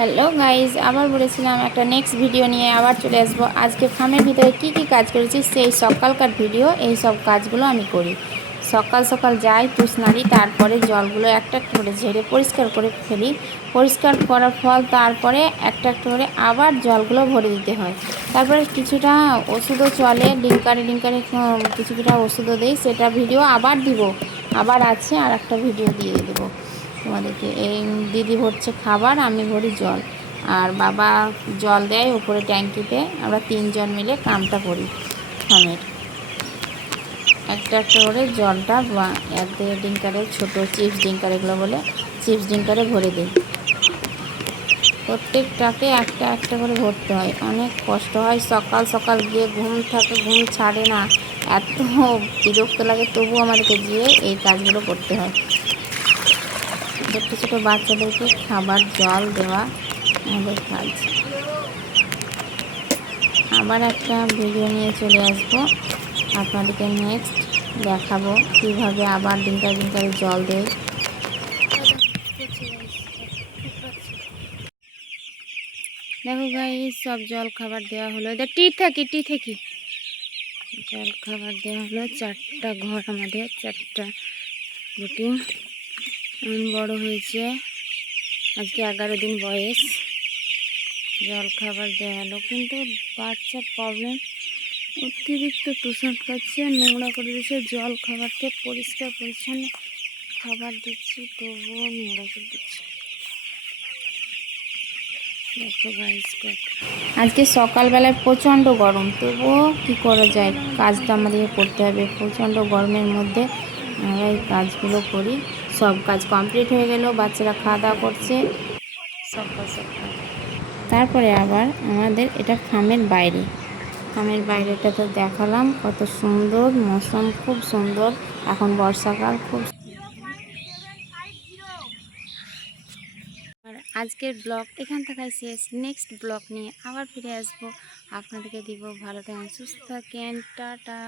Hello guys, আবার বলেছিলাম একটা নেক্সট ভিডিও নিয়ে আবার চলে আসবো। আজকে ফার্মের ভিতরে কি কি কাজ করেছি সেই সকালকার ভিডিও। এই সব কাজগুলো আমি করি সকাল সকাল, যাই তুষ নাড়ি, তারপরে জলগুলো একটা একটা করে ঝেড়ে পরিষ্কার করে ফেলি। পরিষ্কার করার ফল তারপরে একটা একটা করে আবার জলগুলো ভরে দিতে হয়। তারপরে কিছুটা ওষুধও চলে, ডিঙ্কারে কিছুটা ওষুধও দেই, সেটা ভিডিও আবার দিব। আবার আছে আর একটা ভিডিও দিয়ে দেবো তোমাদেরকে। এই দিদি ভরছে খাবার, আমি ভরি জল, আর বাবা জল দেয় উপরে ট্যাঙ্কিতে। আমরা তিনজন মিলে কামটা করি ফার্মের। একটা একটা করে জলটা এক ডিঙ্কারে, ছোটো চিপস ডিঙ্কার এগুলো বলে, চিপস ডিঙ্কারে ভরে দিই। প্রত্যেকটাকে একটা একটা করে ভরতে হয়, অনেক কষ্ট হয়। সকাল সকাল গিয়ে ঘুম ছাড়ে না, এত বিরক্ত লাগে, তবু আমাদেরকে গিয়ে এই কাজগুলো করতে হয়। ছোটো ছোটো বাচ্চাদেরকে খাবার জল দেওয়া আমাদের কাজ। আবার একটা ভিডিও নিয়ে চলে আসবো, আপনাদেরকে নেক্সট দেখাবো কীভাবে আবার ডিঙ্কারে জল দেয়। দেখো গাইস, সব জল খাবার দেওয়া হলো। এটা টি থাকি জল খাবার দেওয়া হলো। 4টা ঘর আমাদের, 4টা রুটিন। বড় হয়েছে, আজকে 11 দিন বয়স। জল খাবার দেওয়া হলো, কিন্তু বাচ্চার প্রবলেম, অতিরিক্ত তুষার খাচ্ছে, নোংরা করে দিচ্ছে। জল খাবারকে পরিষ্কার পরিচ্ছন্ন খাবার দিচ্ছি, তবুও নোংরা করে দিচ্ছে। দেখো গাইস, আজকে সকালবেলায় প্রচণ্ড গরম, তবুও কী করা যায়, কাজটা আমাদেরকে করতে হবে। প্রচণ্ড গরমের মধ্যে আমরা এই কাজগুলো করি। সব কাজ কমপ্লিট হয়ে গেল, বাচ্চারা খাওয়া দাওয়া করছে সকাল সকাল। তারপরে আবার আমাদের এটা ফার্মের বাইরেটা তো দেখালাম, কত সুন্দর মৌসুম, খুব সুন্দর। এখন বর্ষাকাল, খুব। আর আজকের ব্লগ এখান থেকে শেষ। নেক্সট ব্লগ নিয়ে আবার ফিরে আসবো, আপনাদেরকে দিব। ভালো থাকেন, সুস্থ থাকেন, টাটা।